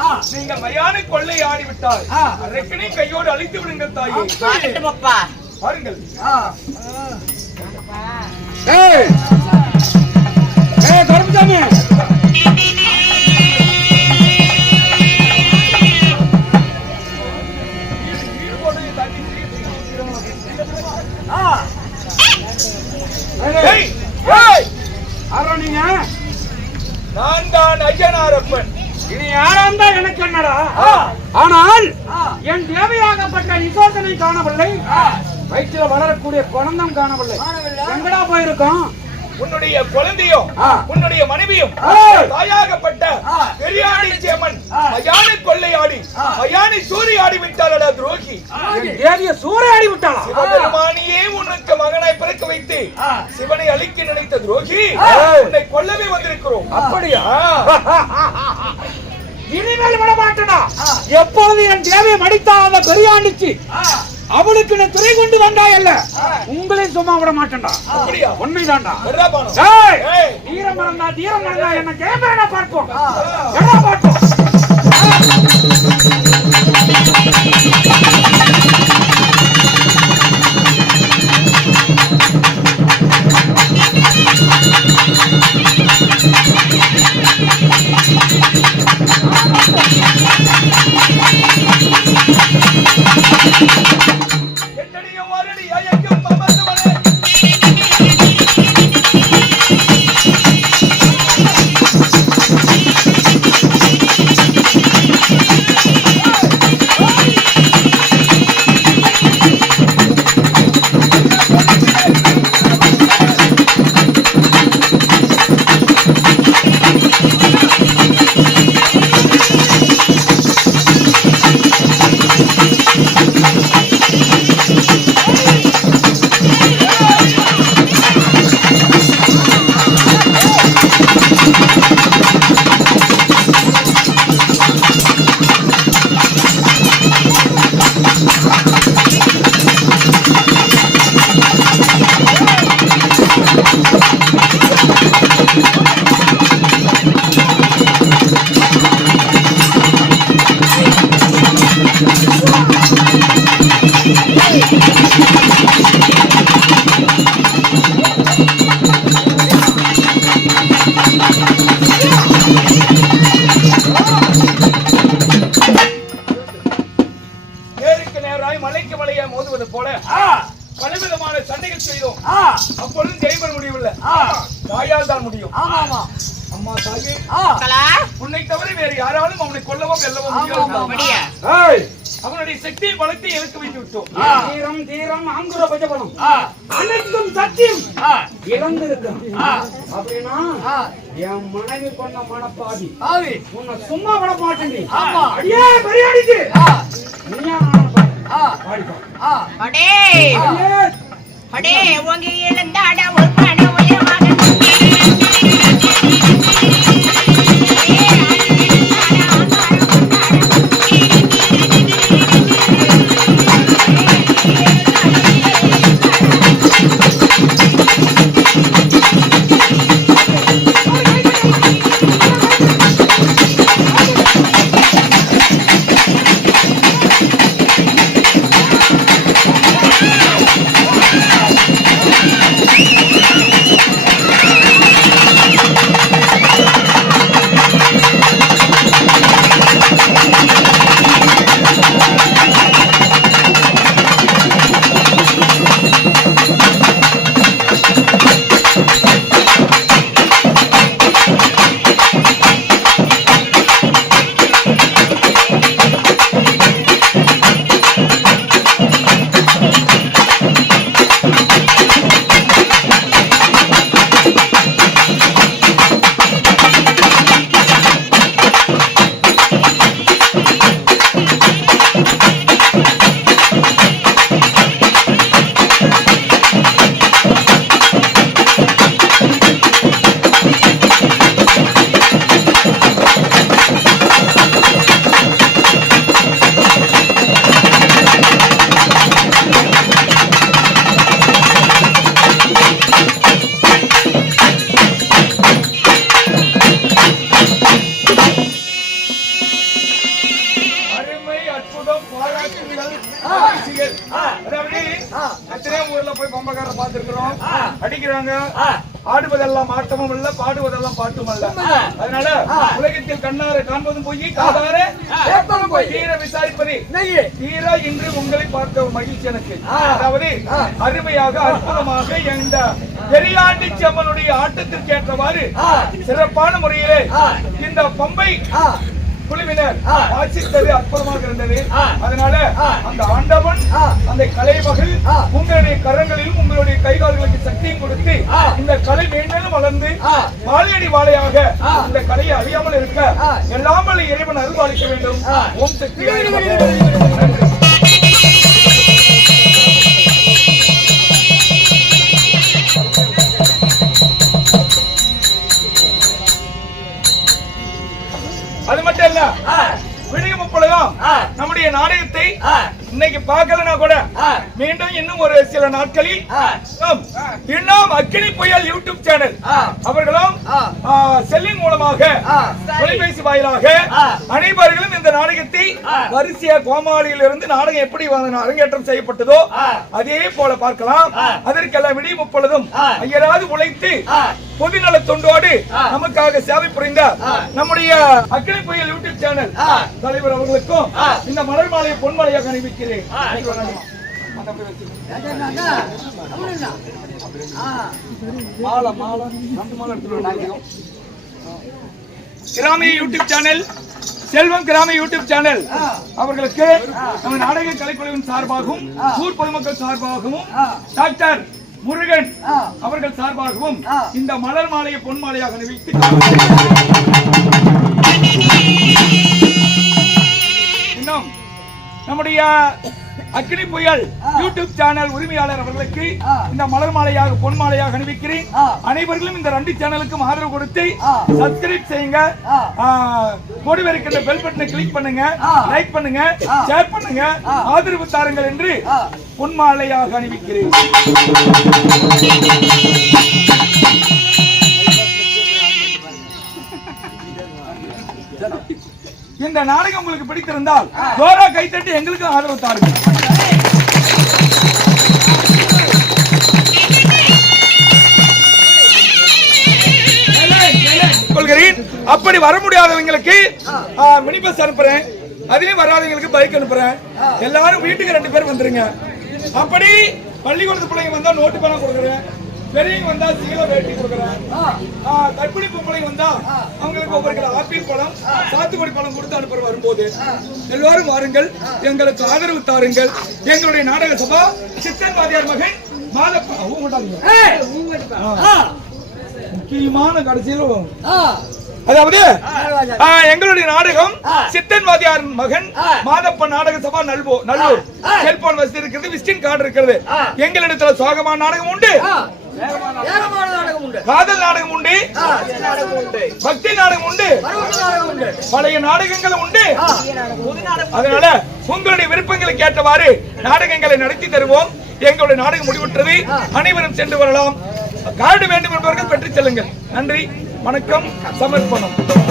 ஆ. நீங்கள் மயான கொள்ளை ஆடிவிட்டால் ஆ. அரைக்கணை கையோடு அழித்து விடுங்கள் தாயே. பாருங்கள். ஏய். ஏய். கருப்புசாமி நான் தான் ஐயனாரப்பன் இது யாரா இருந்தா எனக்கு என்னடா. ஆனால் என் தேவையாகப்பட்ட நிசோசனை காணவில்லை வயிற்றில வளரக்கூடிய குழந்தம் காணவில்லை எங்கடா போயிருக்கோம் உன்னுடைய குழந்தையும். உன்னுடைய மனைவியும். தாயாகப்பட்ட. பெரியாடி சேமன். மயானி கொள்ளையாடி. மயானி சூரியாடி விட்டாளடா துரோகி தேவிய சூறையாடி விட்டாளா சிவபெருமானியே உனக்கு மகனாய் பிறக்க வைத்து. சிவனை அழிக்க நினைத்த துரோகி. உன்னை கொல்லவே வந்திருக்கிறோம் அப்படியா. இனிமேல் விட மாட்டேனா எப்பொழுது என் தேவையை மடித்தா அந்த பெரியாண்டிச்சு அவளுக்கு நான் துறை கொண்டு வந்தாயல்ல உங்களையும் சும்மா விட மாட்டேன்டா அப்படியா உண்மைதான்டா. வீரம் மறந்தா தீரம் மறந்தா என்ன கேமரா பார்ப்போம் பார்ப்போம் பலவிதமான சண்டைகள் செய்தோம். அப்பொழுது ஜெயம் பெற முடியவில்லை. தாயால் தான் முடியும். அம்மா தாயே உன்னை தவிர வேறு யாராலும் அவனை கொல்லவோ வெல்லவோ முடியாது. அப்படியா? ஏய், அவனுடைய சக்தியை பலத்தை இழக்க வைத்து விட்டோம். தீரம் தீரம் ஆங்குர பஜபலம் அனைத்தும் சத்தியம். இறந்திருக்கும். அப்படின்னா என் மனைவி கொண்ட மனப்பாதி. உன்னை சும்மா விட மாட்டேன் அடியே பெரியாடிக்கு நீயா பாடிப்பா. அடே அடியே அடே உங்க இழந்தாட ஒரு வழக்குகள் ஆட்சிகள். அதாவது எத்தனையோ ஊர்ல போய் பொம்பக்கார பார்த்திருக்கிறோம் அடிக்கிறாங்க ஆடுவதெல்லாம் ஆட்டமும் இல்ல பாடுவதெல்லாம் பாட்டும் அல்ல அதனால உலகத்தில் கண்ணார காண்பதும் போய் காதார. தீர விசாரிப்பது. நெய்யே. தீரா இன்று உங்களை பார்க்க மகிழ்ச்சி எனக்கு. அதாவது அருமையாக அற்புதமாக இந்த பெரியாண்டி செம்மனுடைய ஆட்டத்திற்கு ஏற்றவாறு சிறப்பான முறையிலே இந்த பம்பை குழுவினர் வாசித்தது அற்புதமாக இருந்தது. அதனால அந்த ஆண்டவன் அந்த கலைமகள் உங்களுடைய கரங்களிலும் உங்களுடைய கைகால்களுக்கு சக்தியை கொடுத்து இந்த கலை மேன்மேலும் வளர்ந்து வாழையடி வாழையாக இந்த கலையை அழியாமல் இருக்க எல்லாமல் இறைவன் அருள்பாலிக்க வேண்டும். ஓம் சக்தி பார்க்கலனா கூட மீண்டும் இன்னும் ஒரு சில நாட்களில் இன்னும் அக்கினி புயல் யூடியூப் சேனல். அவர்களும் செல்லின் மூலமாக தொலைபேசி வாயிலாக அனைவர்களும் இந்த நாடகத்தை வரிசையா கோமாளியில் இருந்து நாடகம் எப்படி அரங்கேற்றம் செய்யப்பட்டதோ அதே போல பார்க்கலாம். அதற்கெல்லாம் விடிய முப்பொழுதும் ஐயராது உழைத்து பொதுநல தொண்டோடு நமக்காக சேவை புரிந்த நம்முடைய அக்கினி புயல் யூடியூப் சேனல். தலைவர் அவர்களுக்கும் இந்த மலர் மாலையை பொன்மலையாக அணிவிக்கிறேன். கிராமிய யூடியூப் சேனல் செல்வம் கிராமிய யூடியூப் சேனல். அவர்களுக்கு நம்ம நாடக கலைக்குழுவின் சார்பாகவும் ஊர் பொதுமக்கள் சார்பாகவும் டாக்டர் முருகன் அவர்கள் சார்பாகவும் இந்த மலர் மாலையை பொன் மாலையாக அணிவித்து நம்முடைய அக்னி புயல் யூடியூப் சேனல் உரிமையாளர் அவர்களுக்கு இந்த மலர் மாலையாக பொன் மாலையாக அணிவிக்கிறேன். அனைவர்களும் இந்த ரெண்டு சேனலுக்கும் ஆதரவு கொடுத்து சப்ஸ்கிரைப் செய்யுங்க. கொடி இருக்கின்ற பெல் பட்டனை கிளிக் பண்ணுங்க. லைக் பண்ணுங்க. ஷேர் பண்ணுங்க. ஆதரவு தாருங்கள் என்று பொன் மாலையாக அணிவிக்கிறேன். இந்த நாடகம் உங்களுக்கு பிடித்திருந்தால் கோரா கைத்தட்டி எங்களுக்கு ஆதரவு தாருங்கள். கொள்கிறேன் அப்படி வர முடியாதவங்களுக்கு மினி பஸ் அனுப்புறேன். அதுலயும் வராதவங்களுக்கு பைக் அனுப்புறேன். எல்லாரும் வீட்டுக்கு ரெண்டு பேர் வந்துருங்க. அப்படி பள்ளிக்கூடத்து பிள்ளைங்க வந்தா நோட்டு பணம் கொடுக்குறேன். பெரியவங்க வந்தா சீல வேட்டி கொடுக்குறேன். ஆ, கர்ப்பிணி பொம்பளைங்க வந்தா அவங்களுக்கு ஒவ்வொரு ஆப்பிள் பழம் சாத்துக்குடி பழம் கொடுத்து அனுப்புற வரும்போது எல்லாரும் வாருங்கள் எங்களுக்கு ஆதரவு தாருங்கள். எங்களுடைய நாடக சபா சித்தன் வாதியார் மகன். முக்கியமான கடைசியில் அதாவது எங்களுடைய நாடகம் சித்தன் வாதியார் மகன் மாதப்ப நாடக சபா நல்வோ நல்லூர். செல்போன் வசதி இருக்கிறது விசிட்டிங் கார்டு இருக்கிறது. எங்களிடத்துல சோகமான நாடகம் உண்டு. காதல் நாடகம் உண்டு. பக்தி நாடகம் உண்டு. பழைய நாடகங்கள் உண்டு. அதனால உங்களுடைய விருப்பங்களுக்கு ஏற்றவாறு நாடகங்களை நடத்தி தருவோம். எங்களுடைய நாடகம் முடிவுற்றது. அனைவரும் சென்று வரலாம். கார்டு வேண்டும் என்பவர்கள் பெற்றுச் செல்லுங்கள். நன்றி வணக்கம் சமர்ப்பணம்.